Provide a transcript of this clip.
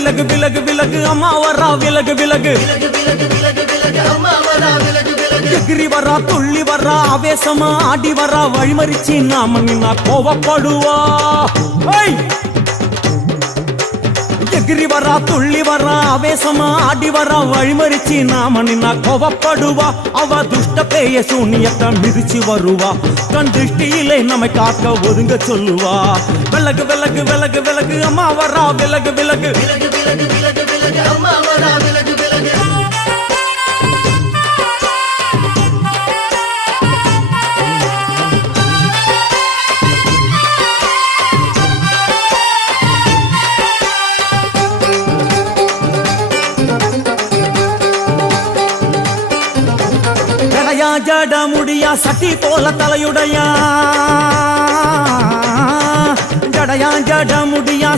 விலகு விலகு விலகு அம்மா வரா விலகு விலகு எகிரி வரா துள்ளி வரா ஆவேசமா ஆடி வரா வழிமறிச்சு நாம நின்னா கோவப்படுவா எகிரி வரா துள்ளி வரா ஆவேசமா ஆடி வரா வழிமறிச்சு நாம நின்னா கோவப்படுவா அவ துஷ்ட பேய சூனியத்தை மிதிச்சு வருவா கண் திருஷ்டியிலே நம்மை காக்க ஒதுங்க சொல்லுவா விலகு விலகு விலகு விலகு அம்மா வரா விலகு விலகு அம்மா வரா விலகு விலகு ஜட முடியா சட்டி போல தலையுடையா ஜடையா ஜட முடியா